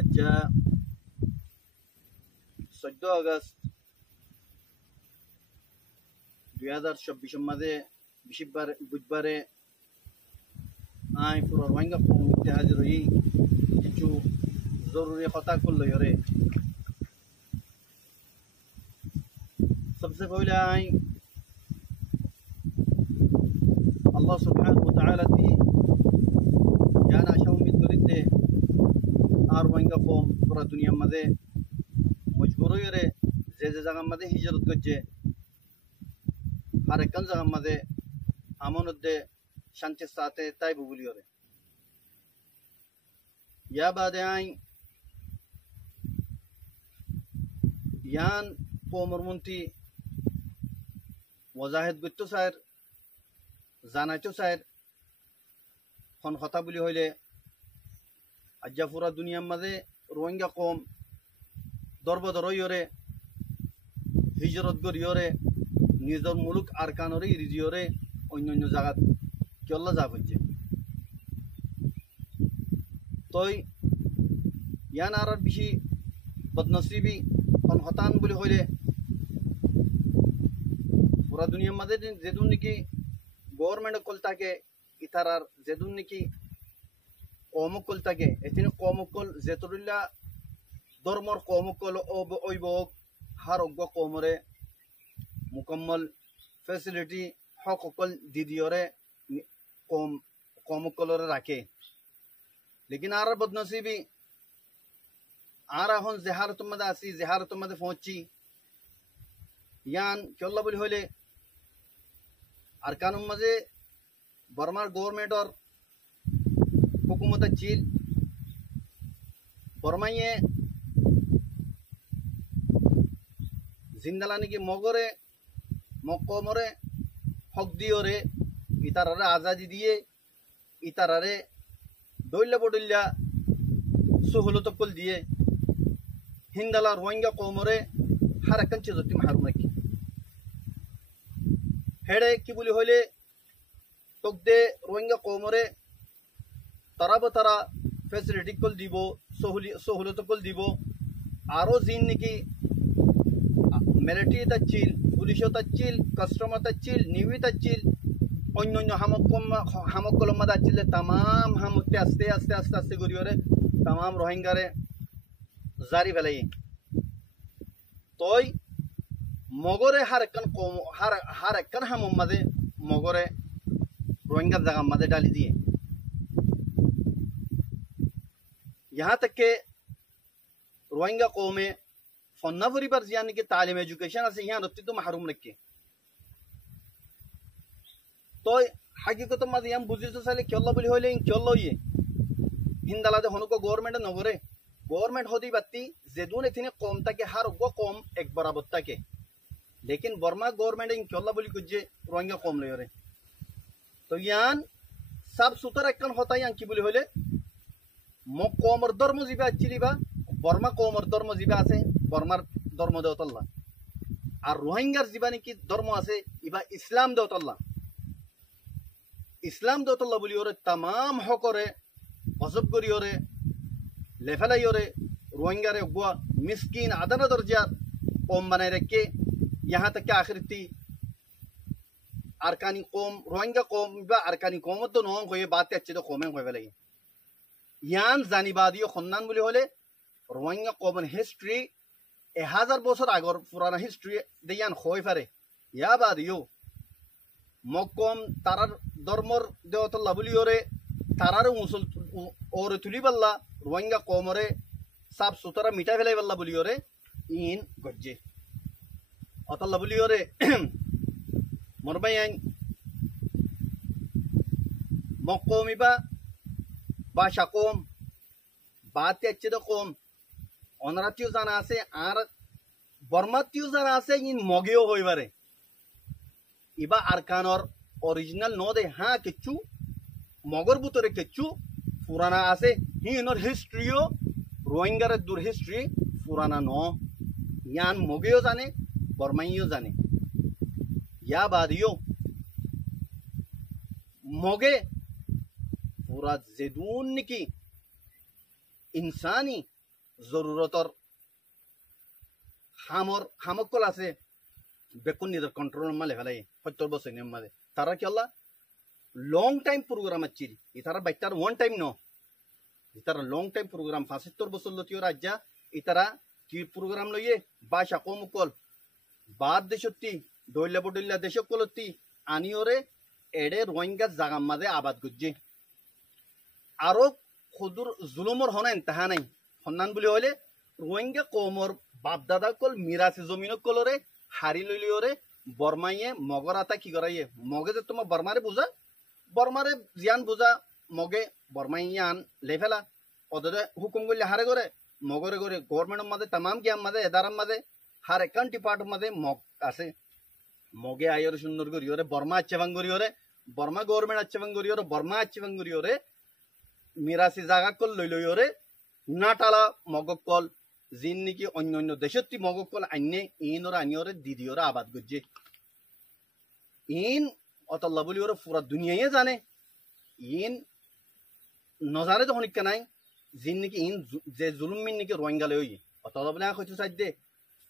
আজ্জা 14 August 2024 মাঝে বুধবারে I পুরো রোহিঙ্গা কমিউনিটি হাজির হই কিছু জরুরি কথা করল রে। सबसे पहले आई अल्लाह सुब्हानहु व तआला ती ज्ञान आशा उम्मीद करीते আর রোহিঙ্গা কম পুরা দুনিয়ার মাঝে মজবুর হয়ে যে জায়গার মাঝে হিজরত করছে আর একখান জায়গার মাঝে আমনদে শান্তির সাথে তাই বুবুলি হরে ইয়া বাদে আই ইয়ান কমর মন্ত্রী ওয়াজাহিদ গুত্ত স্যার জানাইতো স্যার খন কথা বলি হইলে আজ্জা পুরা দুনিয়ার মাঝে রোহিঙ্গা কম দরবদর ইয়রে হিজরত গরিয়রে নিজের মুলুক আরকানরে ইরিজিয়রে অন্য অন্য জায়গাত কিয়ল্লা যা হচ্ছে তই ইয়ান আর বেশি বদনসিবি খন হতান বলি হইলে পুরা দুনিয়ার মাঝে যেদুন নাকি গভর্নমেন্ট কল থাকে ইতারার যেদুন নাকি কমকল থাকে এদিন কমকল যেতরিল্লা ধর্মর কমকল অভিভাবক হার অজ্ঞ কমরে মুকম্মল ফেসিলিটি হকল দিদিওরে কমকলরে রাখে। লেকিন আর বদনসিবি আর এখন জেহারত মধ্যে আসি জেহারত মধ্যে পৌঁছি ইয়ান কেল্লা বলি হইলে আর কানুন মাঝে বর্মার গভর্নমেন্টর हुकूमत चील बर्माइए जिंदालानी की मगरे मक्कमरे हक दियोरे इतारारे आजादी दिए इतारारे डोल्ला बडोल्ला सहूलत कल दिए हिंदाला रोहिंग्या कौमरे हर एक चीजती मारूम रखी हेडे की बोली हইলে तक दे रोहिंग्या कौमरे তারা তারা ফেসিলিটি কল দিব সহুলত কল দিব আরো জিন নাকি মিলিটারি তাচ্ছিল পুলিশও তাচ্ছিল কাস্টমার তাচ্ছিল নিউই তাচ্ছিল অন্য অন্য হামকল মাদা তাচ্ছিল তাম হামতে আস্তে আস্তে আস্তে আস্তে করিওরে তাম রোহিঙ্গারে জারি ফেলাই তই মগরে হার একখান হামম মাঝে মগরে রোহিঙ্গার জায়গার মাঝে ডালি দিয়ে यहाँ तक के रोहिंग्या कौमे फन्नाफरी पर यानी कि तालीम एजुकेशन से यहाँ रत्ती तो महरूम रखे तो हकीकत मत यहाँ बुझी तो साले क्यों बोली होले क्यों ये हिंदाला दे होने को गवर्नमेंट नगरे गवर्नमेंट होती बत्ती जेदून इतने कौम तक के हर वो कौम एक बराबर तक के लेकिन बर्मा गवर्नमेंट इन क्यों बोली कुछ रोहिंग्या कौम ले रहे तो यहाँ सब सुतर एक होता है यहाँ की बोली होले কমর ধর্ম জিবা চিলিবা বর্মা কমর ধর্ম জিবা আছে বর্মার ধর্ম দেওতল্লা আর রোহিঙ্গার জিবা নাকি ধর্ম আছে ইবা ইসলাম দেওতল্লা বলি ওরে তাম হকরে হজব করি ওরে লেফেলাই ওরে রোহিঙ্গারে গুয়া মিসকিন আদানা দরজা কম বানাই রেখে ইহা থেকে আখরিতি আরকানি কম রোহিঙ্গা কম বা আরকানি কম তো নয় হয়ে বাতে আছে তো কমে হয়ে ফেলে ইয়ান জানিবাদীয় সন্ধান বুলি হলে রোহিঙ্গা কমন হিস্ট্রি 1000 বছর আগর পুরানা হিস্ট্রি দেয়ান হয়ে পারে ইয়া বাদিও মকম তারার ধর্মর দেওতল্লা বুলি ওরে তারার মুসল ওরে তুলি পাল্লা রোহিঙ্গা কমরে সাফ সুতরা মিটাই ফেলাই পাল্লা বুলি ওরে ইন গজ্জে অতল্লা বুলি ওরে মরবাই আইন মকমিবা ভাষা কম বাতে আছে তো কম অনারাতিও জানা আছে আর বর্মাতিও জানা আছে ইন মগেও হই পারে ইবা আরকানর অরিজিনাল ন দে হ্যাঁ কিচ্ছু মগর ভিতরে কিচ্ছু পুরানা আছে হিনর হিস্ট্রিও রোহিঙ্গারের দূর হিস্ট্রি পুরানা ন ইয়ান মগেও জানে বর্মাইও জানে ইয়া বাদিও মগে পুরা যেদুন নাকি ইনসানি জরুরতর হামকল আছে বেকুন নিজের কন্ট্রোল মালে ফেলাই 70 বছর মাঝে তারা কি আল্লাহ লং টাইম প্রোগ্রাম আছিল ইতারা বাইতার ওয়ান টাইম ন ইতারা লং টাইম প্রোগ্রাম 75 বছর লতিও রাজ্যা ইতারা কি প্রোগ্রাম লইয়ে ভাষা কমকল বাদ দেশত্তি দৈল্লা বডল্লা দেশকলতি আনিওরে এডে রোহিঙ্গা জাগাম মাঝে আবাদ গুজ্জে আরো খুদুর জুলুমর হনা ইন্তাহা নাই সন্ধান বুলি হলে রোহিঙ্গা কমর বাপদাদা কল মিরাসি জমিন কলরে হারি লইলিওরে বর্মাইয়ে মগর আতা কি করাইয়ে মগে যে তোমার বর্মারে বুঝা বর্মারে জিয়ান বুঝা মগে বর্মাইয়ান লেফেলা ওদের হুকুম করলে হারে করে মগরে করে গভর্নমেন্ট মাঝে তামাম গিয়াম মাঝে এদারাম মাঝে হার একান ডিপার্ট মাঝে মগ আছে মগে আইরে সুন্দর করিওরে বর্মা আচ্ছেবাং করিওরে বর্মা গভর্নমেন্ট আচ্ছেবাং করিওরে বর্মা আচ্ছেবাং করিওরে মিরাসি জাগা কল লইলইওরে নাটালা মগক কল জিন নাকি অন্য অন্য দেশত্তি মগক কল আইনে ইনর আনিওরে দিদিওরে আবাদ গজ্জে ইন অতল্লা বলি ওরে পুরা দুনিয়ায় জানে ইন নজারে যখন ইকা নাই জিন নাকি ইন যে জুলুমিন নাকি রোহিঙ্গা লই অতল্লা বলে কইতে চাই দে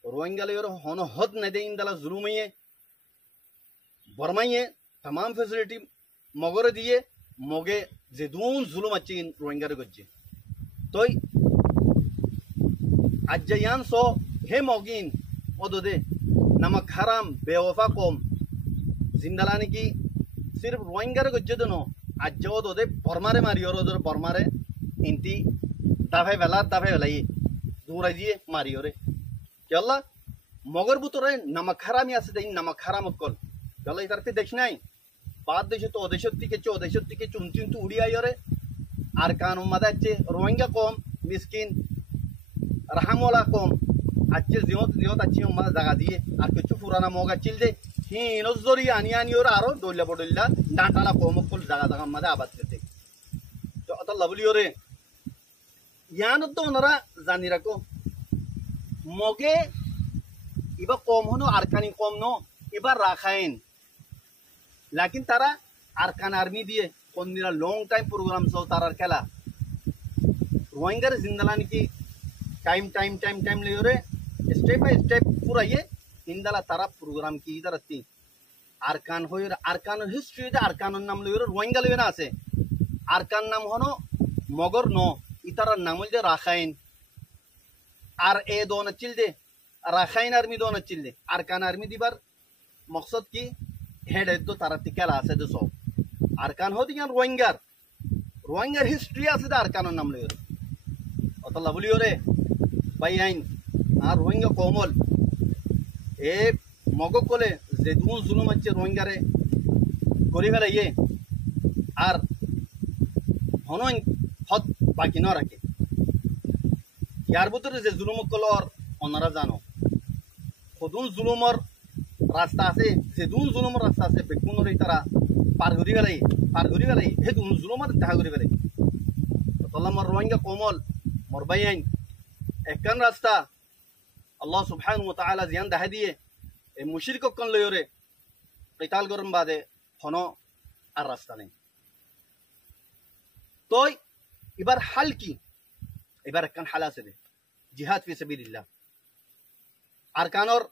রোহিঙ্গা লই ওরে হন হদ না দে ইনদালা জুলুমিয়ে বর্মাইয়ে तमाम ফ্যাসিলিটি মগরে দিয়ে মগে যে দুন জুলুম আছে রোহিঙ্গারে গজ্জে তোই আজ্জায়ান সো হে মগিন ওদে নামক হারাম বেওফা কম জিন্দালা নাকি সির্ফ রোহিঙ্গারে গজ্জে দনো আজ্জা ওদে বর্মারে মারিওর ওদের বর্মারে ইনতি দাফাই বেলাই দূরাই দিয়ে মারিওরে কেল্লা মগর বুতরে নামক হারামি আছে দেই নামক হারাম কল কেল্লা ইতারতে দেখ নাই বাদ দেশে তো ওদেশের থেকে চুনচুন তো উড়িয়াইরে আর কান মাদা আছে রোহিঙ্গা কম মিসকিন রাহামওয়ালা কম আছে জিয়ত আছে মাদা জায়গা দিয়ে আর কিছু পুরানা মগা চিল দে হিনো জরি আনি ওরা আরো দইলা বডইলা ডাটালা কম কল জায়গা মাদা আবাদ করতে তো অত লাভলি ওরে ইয়ান তো ওনারা জানি রাখো মগে ইবা কম হনো আর কানি কম ন এবার রাখাইন लेकिन तारा आरकान आर्मी दिए कोन्दिना लॉन्ग टाइम प्रोग्राम सो तारार खेला रोहिंगर जिंदलानी की टाइम ले रे स्टेप बाय स्टेप पूरा ये इंदला तारा प्रोग्राम की इधर आती आरकान हो आरकान हिस्ट्री दे आरकान नाम ले रे रोहिंगा ले ना आसे आरकान नाम होनो मगर नो इतारा नाम ले राखाइन आर ए दोन चिल दे राखाइन आर्मी दोन चिल दे आरकान आर्मी दिबार मकसद की हेड तो तारा तिकाला আছে তো সব আরকান হদি গান রোহিঙ্গার হিস্ট্রি আছে দা আরকানের নাম লইরে অতলা বলিও রে ভাই আইন আর রোহিঙ্গা কোমল এ মগ কোলে যে দুন জুলুম আছে রোহিঙ্গারে করি ফেলাইয়ে আর হনন হদ বাকি না রাখে ইয়ার ভিতরে যে জুলুম কলর ওনারা জানো খুদুন জুলুমর রাস্তা আছে যে দুন জুলুমর রাস্তা আছে বেকুনর তারা পার ঘুরি গেলাই হে দুন জুলুমর দেখা ঘুরি গেলাই তল্লামর রোহিঙ্গা কোমল মোর বাইন একখান রাস্তা আল্লাহ সুবহানাহু ওয়া তাআলা জিয়ান দেখা দিয়ে এই মুশরিক কোন লয়রে কিতাল গরম বাদে হনো আর রাস্তা নেই তো এবার হাল কি এবার একখান হাল আছে জিহাদ ফি সাবিলিল্লাহ আরকানর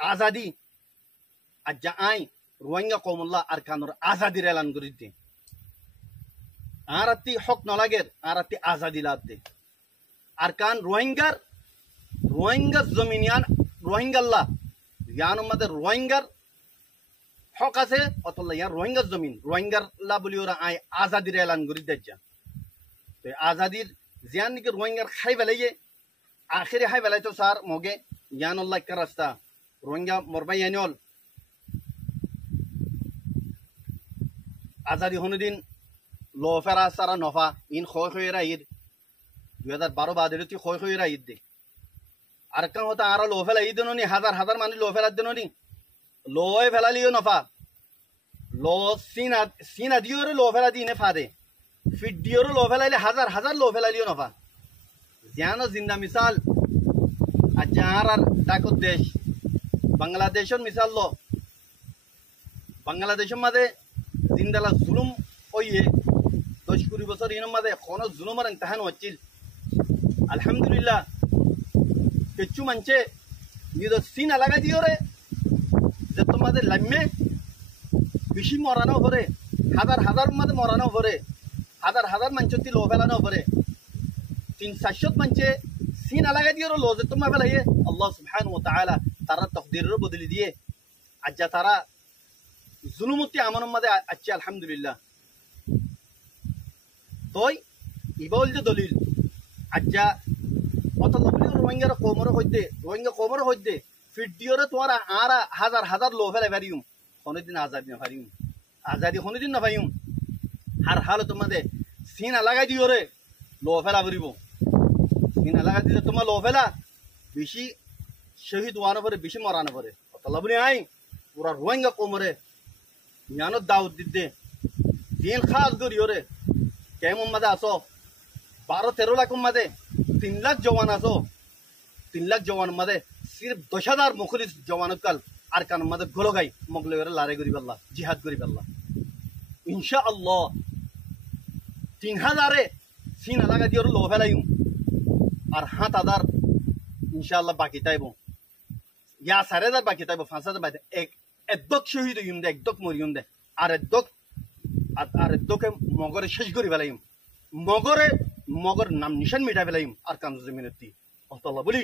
आजादी आज आय रोहिंगा कौमुल्ला अरकानर आजादी ऐलान करी আর আত্তি হক নলাগের আর আত্তি আজাদি লাদে আর কান রোহিঙ্গা জমিনিয়ান রোহিঙ্গাল্লাহ ইয়ান মধ্যে রোহিঙ্গার হক আছে অতল্লা ইয়ার রোহিঙ্গার জমিন রোহিঙ্গাল্লাহ বলি ওরা আই আজাদির এলান করি দেখা তো আজাদির জিয়ান নাকি রোহিঙ্গার খাই বেলাইয়ে আখেরে খাই বেলাই তো স্যার মগে ইয়ান আল্লাহ একটা রাস্তা রোহিঙ্গা মরবাই ইয়ানল আজাদি হনুদিন লো ফেরা সারা নফা ইন খয়েরা ঈদ 2012 বাদের খয়েরা ঈদ দে আর কান হতা আর লো ফেলা ঈদ নি হাজার হাজার মানুষ লো ফেলা দেন নি লোয়ে ফেলালিও নফা লো সিনা দিওরে লো ফেলা দিনে ফাদে ফিট দিওরে লো ফেলাইলে হাজার হাজার লো ফেলালিও নফা জানো জিন্দা মিসাল আজার আর ডাকত দেশ বাংলাদেশের মিসাল লো বাংলাদেশের মাঝে জিন্দালা জুলুম ওইয়ে 10-20 বছর ইনের মাঝে কোনো জুলুমের ইমতিহান হচ্ছিল আলহামদুলিল্লাহ কিছু মানছে নিজের সিনা লাগাই দিও রে যে তোমাদের লাম্যে বেশি মরানো ভরে হাজার হাজার মাঝে মরানো ভরে হাজার হাজার মাঞ্চতি লো ফেলানো ভরে 300 মানছে সিনা লাগাই দিও লো যে তোমার ফেলাইয়ে আল্লাহ সুবহানাহু ওয়া তাআলা তারা তকদিরের বদলি দিয়ে আজ্জা তারা জুলুমতি আমানের মাঝে আছে আলহামদুলিল্লাহ তোই ইবল যে দলিল আজ্জা অত রোহিঙ্গার কোমর হইতে ফিট দিওরে তোমার আর হাজার হাজার লো ফেলে পারিম কোনোদিন আজাদি না পারিম আজাদি কোনোদিন না পাইম আর হালো তোমাদের সিনা লাগাই দিওরে লো ফেলা পড়িব সিনা লাগাই দিলে তোমার লো ফেলা বেশি শহীদ ওয়ানো পরে বেশি মরানো পরে অত লাভনি আই পুরা রোহিঙ্গা কোমরে জ্ঞান দাউদ দিতে দিন খাস করিওরে কেমন মাঝে আসো 12-13 লাখ মাঝে 3 লাখ জওয়ান আসো 3 লাখ জওয়ান মাঝে সির্ফ 10,000 মুখলিস জওয়ান কাল আর কান মাঝে গোলো গাই মগলে লড়াই করি পাল্লা জিহাদ করি পাল্লা ইনশাআল্লাহ 3,000 সিনা লাগা দিওর লো ফেলাইম আর 7,000 ইনশাআল্লাহ বাকি তাইব ইয়া 4,000 বাকি তাইব 5,000 বাকি একদক শহীদ হইম দে একদক মরিম দে আর একদকে মগরে শেষ করি ফেলাইম মগর নাম নিশান মিটা ফেলাইম আর কান জমিনতি অতলা বলি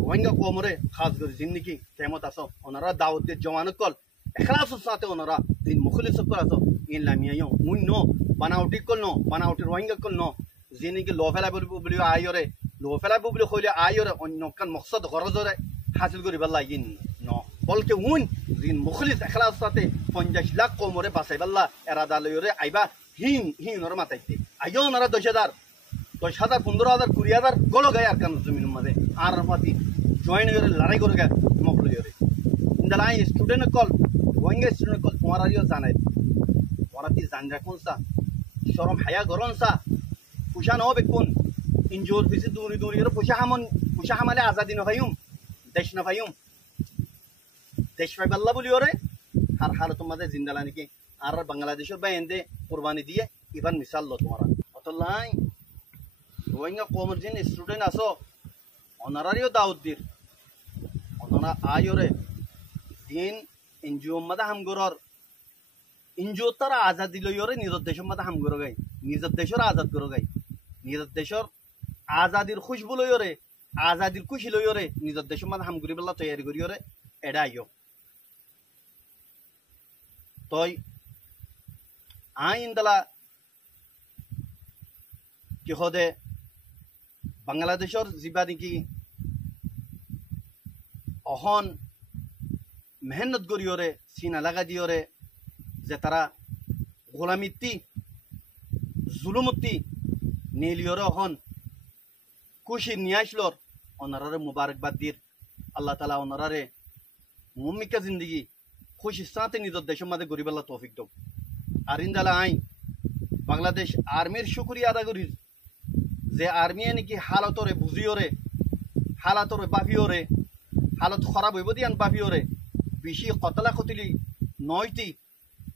রোহিঙ্গা কোমরে খাস করে জিন্দিগি কেমত আসো ওনারা দাওয়াত দিয়ে জওয়ান কল এখলাসের সাথে ওনারা দিন মুখলিস কল আসো ইন লামিয়াও মুন্য বানাউটি কল ন বানাউটি রোহিঙ্গা কল ন জিন্দিগি লো ফেলা বলি আইরে লো ফেলা বলি কইলে আইরে অন্য কান মকসদ গরজরে হাসিল করি পাল্লা ইন ন বলকে উন দিন মুখলিস এখলাসের সাথে 50 লাখ কোমরে বাসাই পাল্লা এরাদা লইরে আইবা হিন ওর মাথাইতে আইও ওনারা 10,000 15,000 20,000 গোলো গায়ে আর কান জমিনের মাঝে আর পাতি জয়েন করে লড়াই করে গে মকলে করে ইন্দালাই স্টুডেন্ট কল রোহিঙ্গা স্টুডেন্ট কল তোমার আরিও জানাই ওরা কি জান রাখুন সা শরম হায়া গরন সা পুষা ন বেকুন ইনজোর ফিসি দূরি করে পুষা হামালে আজাদি না ভাইম দেশ না ভাইম দেশ ভাই আল্লাহ বলি ওরে আর হাল তোমাদের জিন্দালা নাকি আর বাংলাদেশের বাইন্দে কুরবানি দিয়ে ইভান মিসাল লো তোমার অতলাই রোহিঙ্গা কোমর জিন স্টুডেন্ট আসো অনারারিও দাউদ দির অনারা আয়োরে দিন এনজিও মাদা হামগরর এনজিও তারা আজাদি লইরে নিজের দেশের মাদা হামগর গাই নিজের দেশের আজাদ করো গাই নিজের দেশের আজাদির খুশবু লইরে আজাদির খুশি লইরে নিজের দেশের মাদা হামগরি বেলা তৈরি করিরে এডা আইও তই আইন দালা কি হদে বাংলাদেশের যা নাকি অহন মেহনত করিওরে সিনা লাগা দিওরে যে তারা গোলামিত্তি জুলুমত্তি নীলিওরে অহন খুশি নিয়ে আসলোর ওনারারে মুবারকবাদ দির আল্লাহ তালা ওনারারে মুমিকা জিন্দগি খুশির সাথে নিজের দেশের মাঝে গরিবাল্লা তৌফিক দো আর ইন্দালা আই বাংলাদেশ আর্মির শুক্রিয়া আদা করি যে আর্মি নাকি হালতরে বুঝিওরে হালাতরে বাফিওরে হালত খারাপ হইব দিয়ান বাফিওরে বেশি কতলা কতলি নয়টি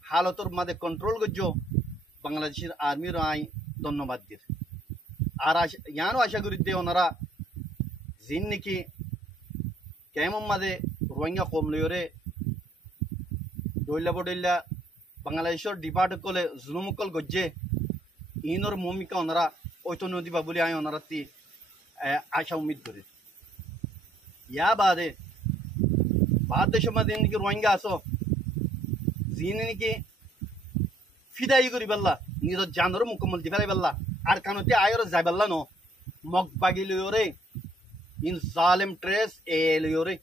হালতর মাঝে কন্ট্রোল করছো বাংলাদেশের আর্মির আই ধন্যবাদ দির আর ইয়ানও আশা করি দে ওনারা জিন নাকি কেমন মাঝে রোহিঙ্গা কম লইরে ডইলা বডইলা বাংলাদেশের ডিপার্ট কলে জুলুমকল গজ্জে ইনর ভূমিকা ওনারা ঐতন্য দিবা বলে আমি ওনারা আশা উম্মিদ করি। ইয়া বাদে দেশের মধ্যে নাকি রোহিঙ্গা আসো যিনি নাকি ফিদাই করি পেল্লা নিজের জানর মুকম্মল দি ফেলাই পেল্লা আর কানতে আয়র যাই পেল্লা ন মগ বাগি লইরে ইন জালেম ট্রেস এ লইরে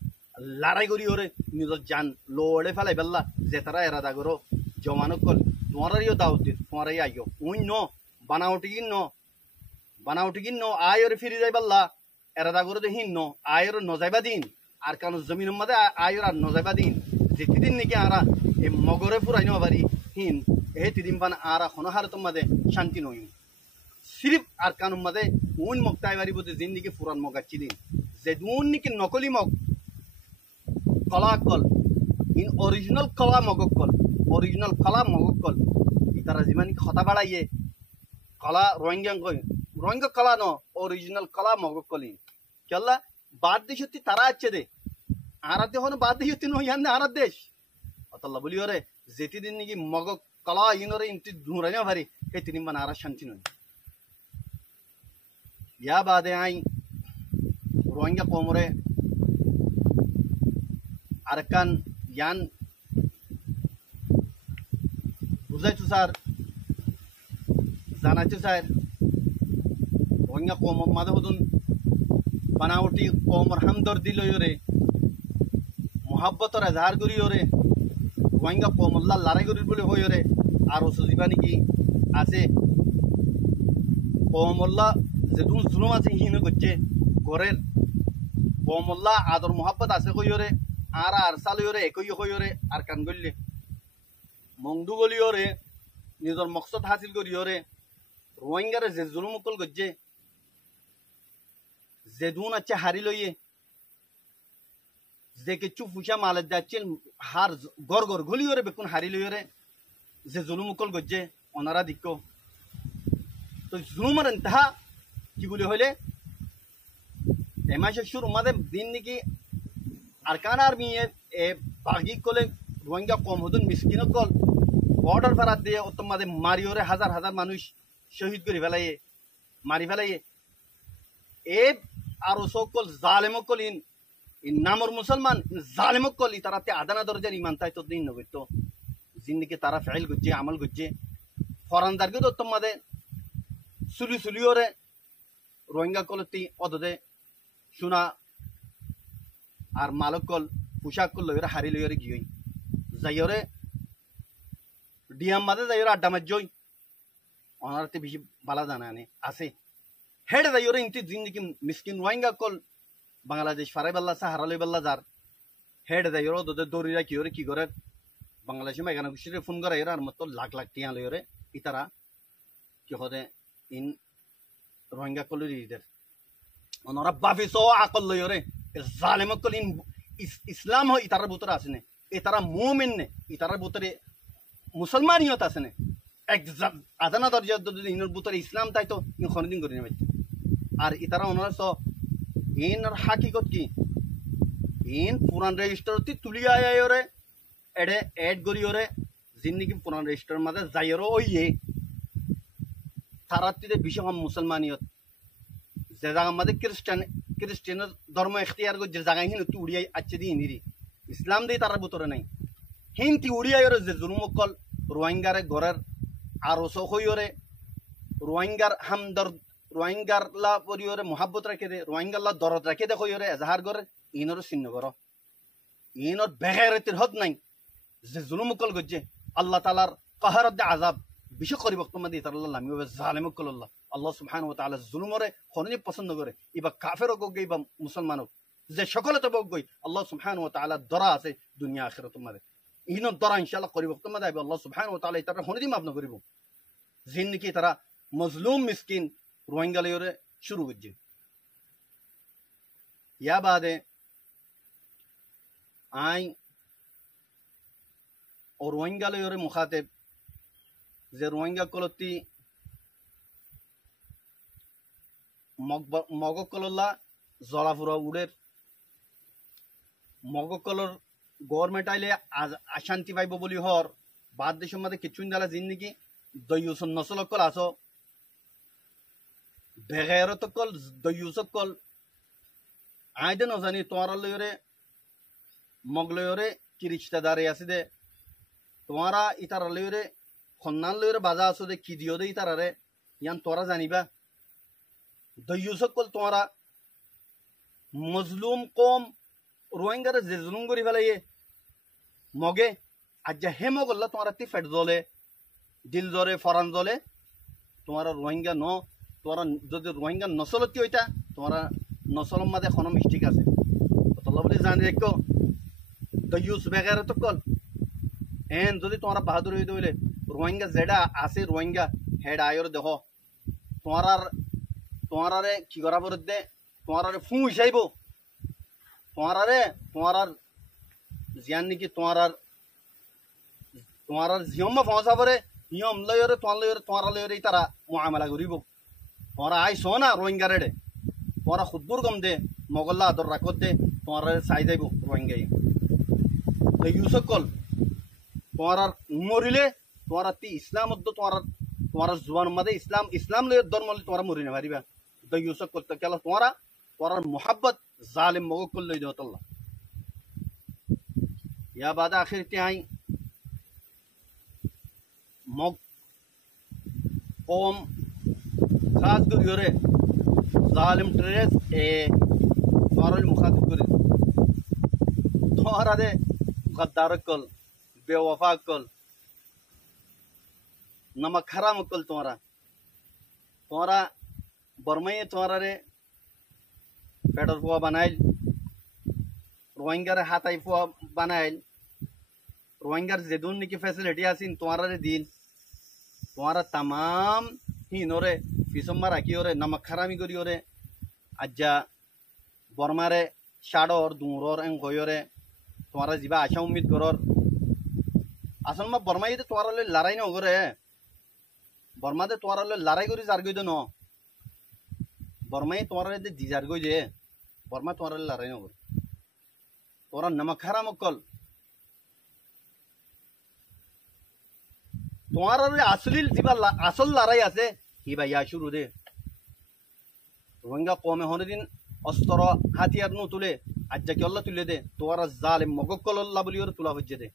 লড়াই করি ওরে নিজের জান লড়ে ফেলাই পেল্লা যে তারা এরাদা করো জমানো কল তোমারও দাওয়াত দি তোমারই আইও উই ন বানাউটি ন আয়র ফিরে যাই পেল্লা এরাদা করে তো হিন ন আয়র ন যাইবা দিন আর কারণ জমিনের মধ্যে আয়র আর ন যাইবা দিন যেদিন নাকি আরা এই মগরে ফুরাই ন পারি হিন এই তিদিন পান আরা হনহার তোমাদের শান্তি নই সিরিফ আর কানুন মাদে উন মগতাই বাড়ি বলতে জিন্দিগি ফুরান মগাচ্ছি দিন যে দুন নাকি নকলি মগ কলা কল ইন অরিজিনাল কলা মগকল অরিজিনাল কলা মগকল ইতারা যিমান হতা বাড়াইয়ে কলা রোহিঙ্গা কলা ন অরিজিনাল কলা মগকলিন কেলা বাদ দেশ হতে তারা আছে দে আরাত হন বাদ দেশ হতে নয় আরাত দেশ অতল্লা বলি ওরে যেতি দিন নাকি মগ কলা ইনরে ইনতি ধুরাই না ভারি সেই তিন বান আরা শান্তি নয়। ইয়া বাদে আই রোহিঙ্গা কমরে আরকান ইয়ান বুঝাইছো স্যার জানাইছো স্যার রোহিঙ্গা কম মাদে হদুন বানাওটি কমর হামদর্দি লইরে মোহাব্বতর এজাহার করিওরে রোহিঙ্গা কমল্লা লড়াই করি বলে হইরে আর সুজিবা নাকি আছে কমল্লা যেদুন জুলুম আছে হিন করছে ঘরের কমল্লা আদর মোহাব্বত আছে কইরে আর আরসাল হইরে একই হইরে আর কান গললে মংদু গলিওরে নিজের মকসদ হাসিল করিওরে রোহিঙ্গারে যে জুলুম কল করছে যেদুন আছে হারি লইয়ে যে কিছু ফুসা মালে যাচ্ছেন হার গড় গড় গলিওরে বেকুন হারি লইরে যে জুলুম কল করছে ওনারা দিক তো জুলুমের ইন্তহা কি বলে হইলে এমাসে শুরু মাদে দিন নাকি আরকান আর্মি এ বাগি কলে রোহিঙ্গা কম হতুন মিসকিন কল বর্ডার ফেরাত দিয়ে ওর মাদে মারিওরে হাজার হাজার মানুষ শহীদ করে ফেলাইয়ে মারি ফেলাইয়ে এ আর সকল জালেমকল ইন নামর মুসলমান জালেমকল ই তারা আদানা দরজার ইমান তাই তো দিন নবে তো জিন্দিকে তারা ফেল করছে আমল করছে ফরানদারকে তো তোমাদের সুলিওরে রোহিঙ্গা কলতি অদে সোনা আর মালকল পোশাক কল লইরে হারি লইরে গিয়ে যাইরে ডিয়াম মাদে যাইরে আড্ডা মারজই অনারতে বেশি বালা জানা আনে আছে হেডে যাইরে ইনতি জিন্দিগি মিসকিন রোহিঙ্গা কল বাংলাদেশ ফারাই বাল্লা সাহারা লই বাল্লা যার হেডে যাইরে ওদে দৌড়িরা কি করে বাংলাদেশে মেঘানা খুশিরে ফোন করে আর মতো লাখ লাখ টিয়া লইরে ইতারা কি হদে ইন রোহিঙ্গা কলের ইদের ওনারা বাফিস আকল লইরে জালেমকল ইন ইসলাম হয় ইতারার ভিতরে আছে না এতারা মুমিন নে ইতারার ভিতরে মুসলমানিয়ত আছে না এক আদানা দরজা ইনের ভিতরে ইসলাম তাই তো খনদিন করে নেবে আর ইতারা ওনারা তো ইনর হাকিকত কি ইন পুরান রেজিস্টারতে তুলি আয়রে এডে এড করিওরে জিন্দিগি পুরান রেজিস্টার মাঝে যাইরো ওইয়ে তারাতিতে বিশেষ মুসলমানিয়ত যে জায়গা মাঝে খ্রিস্টান ধর্ম এখতিয়ার করে যে জায়গায় হিন তুই উড়িয়াই আছে দি হিনিরি ইসলাম দিয়ে তার ভিতরে নাই হিনতি উড়িয়াইর যে জুলুমকল রোহিঙ্গারে ঘরের আর হইরে রোহিঙ্গার হামদর্দ রোহিঙ্গার লা পরিওরে মোহাব্বত রাখে দে রোহিঙ্গার লা দরদ রাখে দে হইরে এজাহার করে ইনর চিহ্ন কর ইনর বেগারতির হদ নাই যে জুলুমকল গজ্জে আল্লাহ তাআলার কাহার দে আযাব বিশেষ করে বক্তব্য দিয়ে তার আল্লাহ আমি জালেমকল আল্লাহ সুবহানাহু ওয়া তাআলা জুলুমরে খননি পছন্দ করে ইবা কাফের হোক বা মুসলমান হোক যে সকলে তো বক গই আল্লাহ সুবহানাহু ওয়া তাআলা দরা আছে দুনিয়া আখিরাত মাঝে ইনর দরা ইনশাআল্লাহ করিব তোমাদের আইব আল্লাহ সুবহানাহু ওয়া তাআলা তার খননি মাফ না করিব জিন কি তারা মজলুম মিসকিন রোহিঙ্গা লইরে শুরু করছে ইয়া বাদে আই ও রোহিঙ্গা লইরে মুখাতেব যে রোহিঙ্গা কলতি মগকলল্লা জলাফুরা উড়ের মগকলর গভর্নমেন্ট আইলে অশান্তি পাইব বলি হর বাদ দেশের মধ্যে কিছু দালা জিন্দিগি দৈয়সন নসলকল আসো বেগেরত কল দয়ুস কল আইদে নজানি তোমার লয়রে মগলয়রে কি রিশতেদারে আছে দে তোমারা ইতার লয়রে খন্নান লয়রে বাজা আছো দে কি দিও দে ইতারারে ইয়ান তোরা জানিবা দয়ুস কল তোমারা মজলুম কম রোহিঙ্গারে যে জুলুম করি ফেলাইয়ে মগে আজ্জা হে মগল্লা তোমার তি ফেট জ্বলে দিল জ্বলে ফরান জ্বলে তোমার রোহিঙ্গা ন তোমার যদি রোহিঙ্গা নসলতি হইতা তোমার নসলম মাঝে কোনো মিস্টেক আছে তল্লা বলে জানি রেখো দয়ুস বেগারে তো কল এন যদি তোমার বাহাদুর হইতে হইলে রোহিঙ্গা যেটা আছে রোহিঙ্গা হেড আয়র দেহ তোমারে কি করা পরে দে তোমারে ফু হিসাইব তোমার জিয়ান নাকি তোমার জিয়ম পৌঁছা পরে নিয়ম লয়রে তোমার লয়রে তারা মুআমালা করিব তোমার আইস না রোহিঙ্গা রেডে তোমার খুদ্দুর গম দে মগল্লা আদর রাখত দে তোমার চাই যাইব রোহিঙ্গাই ইউসক কল তোমার মরিলে তোমার তি ইসলাম তোমার জুবান মাদে ইসলাম লয় ধর্ম তোমার মরি না পারিবা ইউসক করতে কেন তোমার মোহাব্বত জালিম মগ কল লই দেওয়া या बाद आखिर क्या आई मग ओम खास करियोरे जालिम ट्रेस ए तोरल मुखातिब करी तोरा दे गद्दार कल बेवफा कल नमक हराम कल तोरा बर्मई तोरा रे पेट्रोल फुआ बनाइल रोहिंगार हाथाई फुआ बनाइल रोहिंगार जेदुन निकी फैसिलिटी आसिन तुम्हारा दिल तुम्हारा तमाम ही नोरे फिसम्मा राखी ओरे नमक खरामी करी ओरे आज्जा बर्मारे शाडोर दूर एंग गोयोरे तुम्हारा जीवा आशा उम्मीद करोर असल में बर्मा ये तुम्हारा ले लड़ाई न होगरे बर्मा दे तुम्हारा ले लड़ाई करी जार गई दो न बर्मा ये तुम्हारा ले दी जार गई जे बर्मा तुम्हारा ले लड़ाई न होगरे তোরা নমক হারাম কল তোমার আসলিল যিবা আসল লড়াই আছে কি ভাই ইয়া শুরু দে রোহিঙ্গা কমে হনদিন অস্ত্র হাতিয়ার নু তুলে আজ্জা কি আল্লাহ তুলে দে তোরা জালিম মগকল আল্লাহ বলি ওর তুলা হজ্জে দে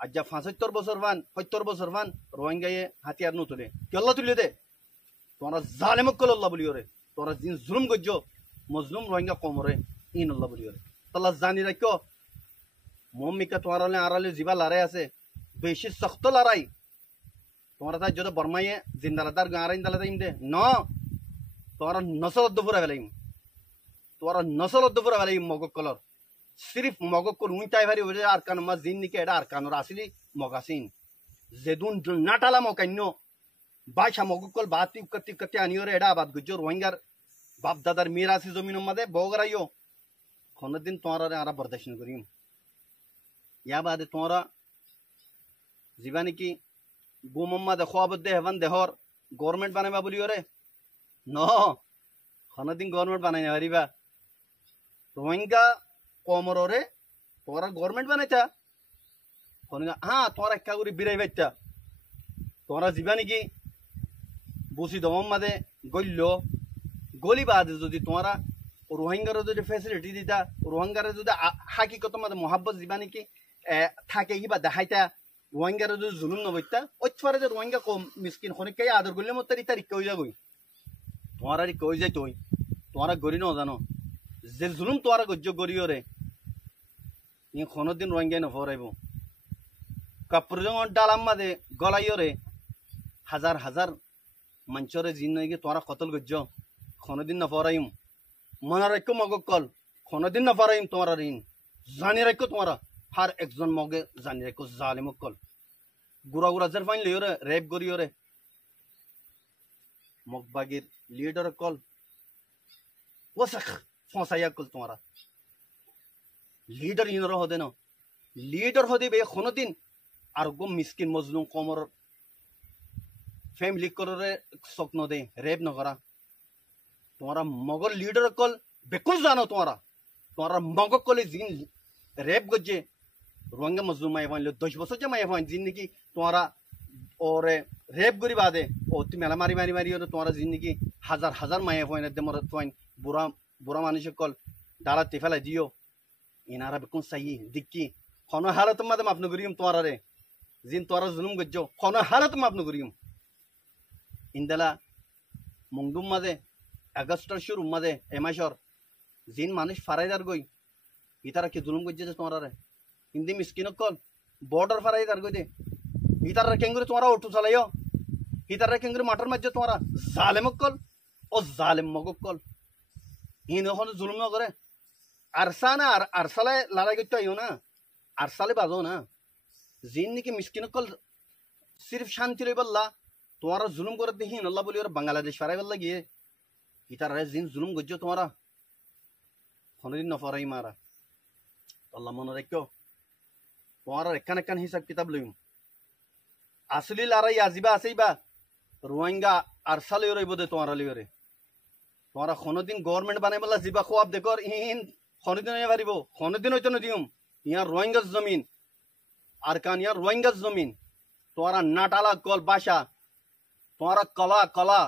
আজ্জা ৭৫ বছর ভান ৭০ বছর ভান রোহিঙ্গায়ে হাতিয়ার নু তুলে কি আল্লাহ তুলে দে তোরা জালিম কল আল্লাহ বলি ওরে তোরা জিন জুলুম গজ্জো মজলুম রোহিঙ্গা কমরে ইন আল্লাহ বলি ওরে तला जानी रखो मम्मी का तुम्हारा आराले जीवा लड़ाई आसे बेशी सख्त लड़ाई तुम्हारा था जो बर्मा ये जिंदालदार गारा इंदालदा इंदे न तुम्हारा नस्ल दुफुरा वाला तुम्हारा नस्ल दुफुरा वाला मगो कलर सिर्फ मगो को ऊंचाई भारी वजह अरकान मा जिन निके एडा अरकान और असली मगासिन जेदुन नाटाला मकान्नो बादशाह मगो कल बाती कत्ती आनी और एडा बात गुजो रोहिंगार बाप दादार मीरासी जमीनों मदे बोगरायो खन दिन तुम्हारा आरा बर्दाश्त करिम या बाद तुम्हारा जीवानी की गुमम्मा देखो अब दे हवन देहर गवर्नमेंट बनाबा बोलियो रे न खन दिन गवर्नमेंट बनाने हरिबा रोहिंगा कोमरो रे तुम्हारा गवर्नमेंट बनाता खन हाँ तुम्हारा क्या गुरी बिराई बेटा तुम्हारा जीवानी की बुसी दमम्मा दे गल्लो गोली बाद যদি তোমারা রোহিঙ্গার যদি ফেসিলিটি দিতা রোহিঙ্গার যদি হাকিকত মধ্যে মোহাব্বত দিবা নাকি থাকে কিবা দেখাইতা রোহিঙ্গার যদি জুলুম নবইতা ওইফারে যে রোহিঙ্গা কম মিসকিন খনিকে আদর করলে মত তারি কই যাগই তোমার আর কই যাই তুই তোমার গরি ন জানো যে জুলুম তোমার গজ্জ গরিও রে ই খনদিন রোহিঙ্গা নফরাইব কাপড় ডালাম মাদে গলাইও রে হাজার হাজার मंचरे जिन नहीं तोरा कतल गज्जो खन दिन नफराइम मना रखो मगो कल खन दिन नफराइम तुम्हारा ऋण जानी रखो तुम्हारा हर एक जन मगे जानी रखो जालिम कल गुरा गुरा जर फाइन लियो रे रेप करियो रे मगबागिर लीडर कल वसख फसाया कल तुम्हारा लीडर इन रहो देनो लीडर हो दे बे खन दिन और गो मिस्किन मजलूम कमर फैमिली करे स्वप्न दे रेप न करा तुम्हारा मगर लीडर कल बेकुल जानो तुम्हारा मगर कल जिन रेप गजे रोहिंगा मजलूम आए 10 बছর जमा आए जिन की तुम्हारा ওরে রেপ করি বাদে ও তুমি মেলা মারি মারি মারি ওরে তোমার জিন্দগি হাজার হাজার মায়ে ফয়েন দে মরে ফয়েন বুড়া বুড়া মানুষ কল দাঁড়াতে ফেলাই দিও ইনারা বেকুন সাই দিক্কি কোন হালত মাদে মাফ নগরিম তোমার রে জিন তোরা জুলুম গজ্জো কোন হালত মাফ নগরিম ইন্দালা মুংদুম মাদে আগস্টর শুরু মাদে এমাশর জিন মানুষ ফারাইদার গই ইতারা কি জুলুম গজ্জে তোমার রে হিন্দি মিসকিন কল বর্ডার ফারাইদার গই দে ইতারা কেঙ্গুরি তোমারা অটো চালাইও ইতারা কেঙ্গুরি মাটার মাঝে তোমারা জালেম কল ও জালেম মগ কল ইন এখন জুলুম ন করে আরসা না আর আরসালে লড়াই করতে আইও না আরসালে বাজো না জিন নাকি মিসকিন কল সির্ফ শান্তি রই বললা তোমারা জুলুম করে দেখি আল্লাহ বলি ওরা বাংলাদেশ ফারাই বললা গিয়ে ইতারা জিন জুলুম গজ্জো তোমারা কোনদিন নফরাই মারা আল্লাহ মনে রেখো তোমারা এখান এখান হিসাব কিতাব লইম আসলি লড়াই আজিবা আছেইবা রোহিঙ্গা আরসালে রইব দে তোমারা লিওরে তোমারা কোনদিন গভর্নমেন্ট বানাই বললা জিবা খোয়াব দেখর ইন কোনদিন হয়ে পারিব কোনদিন হইতো না দিম ইয়ার রোহিঙ্গা জমিন আর কান ইয়ার রোহিঙ্গা জমিন তোমারা নাটালা কল ভাষা তোমারা কলা কলা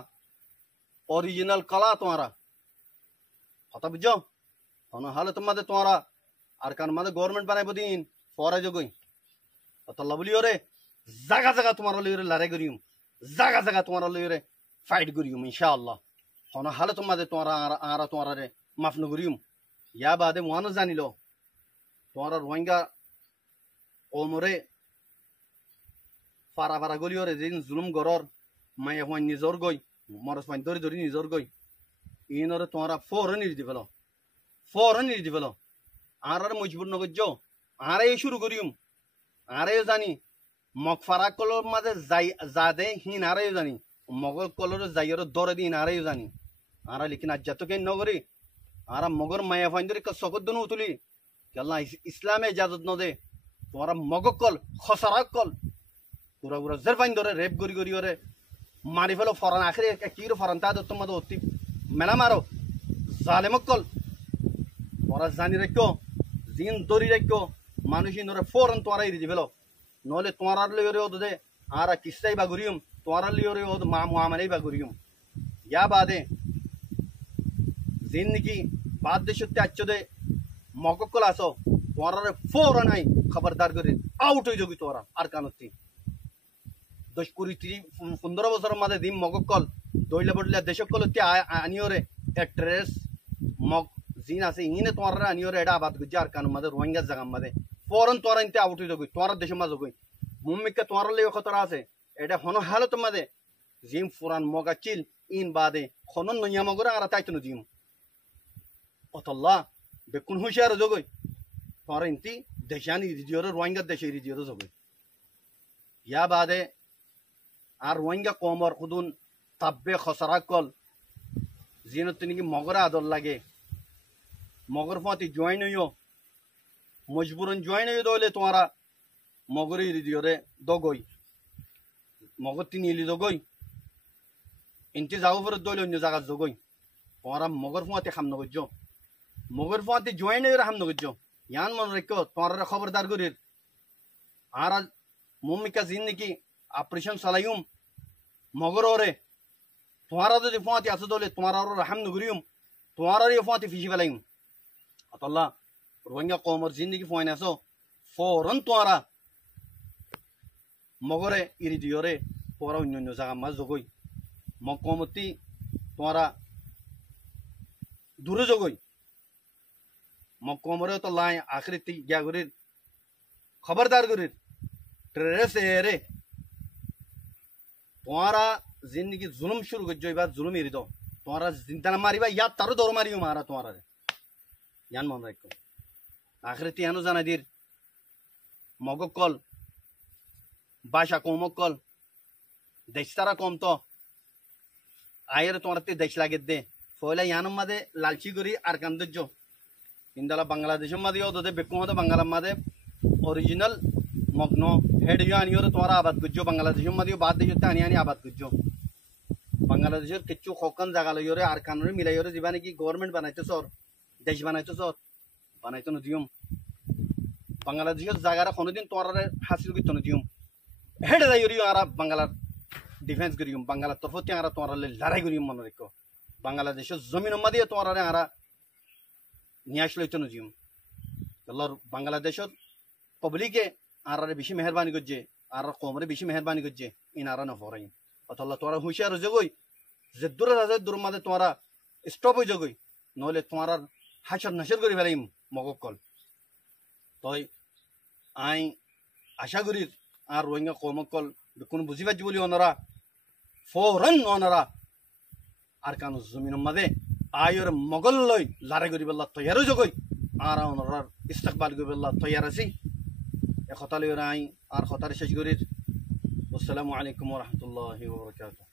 অরিজিনাল কলা তোমারা কথা বুঝছো কোন হালে তোমাদের তোমারা আর কান মাদে গভর্নমেন্ট বানাইব দিন ফরাই জগই অতল্লা বলি ওরে জায়গা জায়গা তোমার লইরে লড়াই করিম জায়গা জায়গা তোমার লইরে ফাইট করিম ইনশাআল্লাহ কোন হালে তোমাদের তোমারা আর তোমারা রে মাফ নগরিম ইয়া বাদে মহান জানিল তোমার রোহিঙ্গা ওমরে ফারা ফারা গলিওরে যেদিন জুলুম গরর মায়ে হইন নিজর গই মরস পাইন ধরি ধরি নিজর গই ইনরে তোমারা ফৌরন নিজ দিবেল আর মজবুর নগজ্য আরে শুরু করিম আরে জানি মগ ফারা কলর মাঝে যাই যাদে হিন আরে জানি মগল কলর যাইয়ের দরে দিন আরে জানি আর লিখিন আজ যত কেন নগরি আর মগর মায়া ফাইন ধরে সকত দনু তুলি কেলা ইসলামে ইজাজত ন দে তোমারা মগ কল খসরা কল পুরা পুরা জের ফাইন ধরে রেপ গরি গরি ওরে মারি ফেলো ফরান আখরে কির ফরান তা তোমাদের অতি মেলা মারো জালেম কল তোরা জানি রাখো জিন দরি রাখো মানুষই নরে ফরান তোরা ইরি দিবেলো নহলে তোমার লিওরে ওদ দে আর কিস্তাই বা ঘুরিম তোমার লিওরে ওদ মা মুআমালাই বা ঘুরিম ইয়া বাদে জিন নাকি বাদ দেশতে আচ্ছ দে মককল আসো তোমার ফরান নাই খবরদার করে আউট হয়ে যাবি তোরা আর কানতি 10-15 বছরের মাঝে দিম মগকল দইলে বদলে দেশকল আনিওরে এট্রেস মগ জিন আছে ইনে তোমার আনিওরে এটা আবাদ গুজি আর কান মাঝে রোহিঙ্গা জায়গা মাঝে ফরন তোরা ইনতে আউট হয়ে যাবি তোমার দেশের মাঝে গই মুম্মিকে তোমার লেগে খতরা আছে এটা হন হালত মাঝে জিম ফুরান মগা চিল ইন বাদে খনন নইয়া মগরে আর তাইতো জিম অতল্লা বেকুন হুশিয়ার জগই তোমার ইনতি দেশানি রিজিওরে রোহিঙ্গা দেশে রিজিওরে জগই ইয়া বাদে আর রোহিঙ্গা কমর খুদুন তাব্বে খসরা কল জিনত তিনি মগরে আদর লাগে মগর ফাঁতি জয়েন হইও মজবুরন জয়েন হইও দলে তোমারা মগরে দিওরে দগই মগর তিনি ইলি দগই ইনতি যাও ফেরত দলে অন্য জায়গা জগই তোমারা মগর ফাঁতি খাম নগজ মগর ফাঁতি জয়েন হইও হাম নগজ ইয়ান মনে রেখো তোমার খবরদার করির আর মুমিকা জিন নাকি অপারেশন চালাইম মগর ওরে তোমারা যদি ফাঁতি আছে দলে তোমার রাহাম নগরিম তোমার ফাঁতি ফিসি ফেলাইম আল্লাহ রোহিঙ্গা কমর জিন্দগি ফোন আসো ফরন তোমারা মগরে ইরি দিওরে তোরা অন্য অন্য জায়গা মাছ জগই মগ কমতি তোমারা দূরে জগই মগ কমরে তো লাই আখরিতি গিয়া করির খবরদার করির ট্রেস রে তোমারা জিন্দগি জুলুম শুরু করছো এবার জুলুম এরি দাও তোমারা চিন্তা না মারিবা ইয়ার তারও দৌড় মারিও মারা তোমারা ইয়ান মনে রাখো আখরিতি হেন জানা দির মগ কল বাসা কম কল দেশ তারা কম তো আয়ের তোমার দেশ লাগে দে ফলে ইয়ানোর মাঝে লালচি করি আর কান্দর্য ইন্দালা বাংলাদেশের মাঝে ওদের বেকুম হতো বাংলার মাঝে অরিজিনাল মগ্ন হেড আনিও তোমার আবাদ করছো বাংলাদেশের মাঝে বাদ দেশে আনি আনি আবাদ করছো বাংলাদেশের কিছু খকান জায়গা লইরে আর কানুরে মিলাইরে যাবা নাকি গভর্নমেন্ট বানাইতে সর দেশ বানাইতে সর বানাইতে নদিয়ম বাংলাদেশের জায়গাটা কোনোদিন তোমার হাসিল করতে নদিয়ম হেডে যাই করিও আরা বাংলার ডিফেন্স করিম বাংলার তরফতে আরা তোমার লড়াই করিম মনে রেখো বাংলাদেশের জমিন দিয়ে তোমার আরা নিয়ে আসলে তো নজিম আল্লাহর বাংলাদেশের পাবলিকে আর বেশি মেহরবানি করছে আর কমরে বেশি মেহরবানি করছে ইনারা না ফরাই অথবা তোরা হুঁশিয়ার জগই যে দূরে আছে দূর মাঝে তোরা স্টপ হয়ে জগই নহলে তোমার হাসর নাসর করে ফেলাইম মগকল তই আই আশা করি আর রোহিঙ্গা কমকল কোনো বুঝি পাচ্ছি বলি ওনারা ফৌরন ওনারা আর কানো জমিন মাঝে আয়র মগল লই লড়াই করি পেলা তৈয়ারও জগই আর ওনার ইস্তেকবাল করি পেলা তৈয়ার আছি এ কথা লই আই আর কথার শেষ করি আসসালামু আলাইকুম ওয়া রাহমাতুল্লাহি ওয়া বারাকাতুহু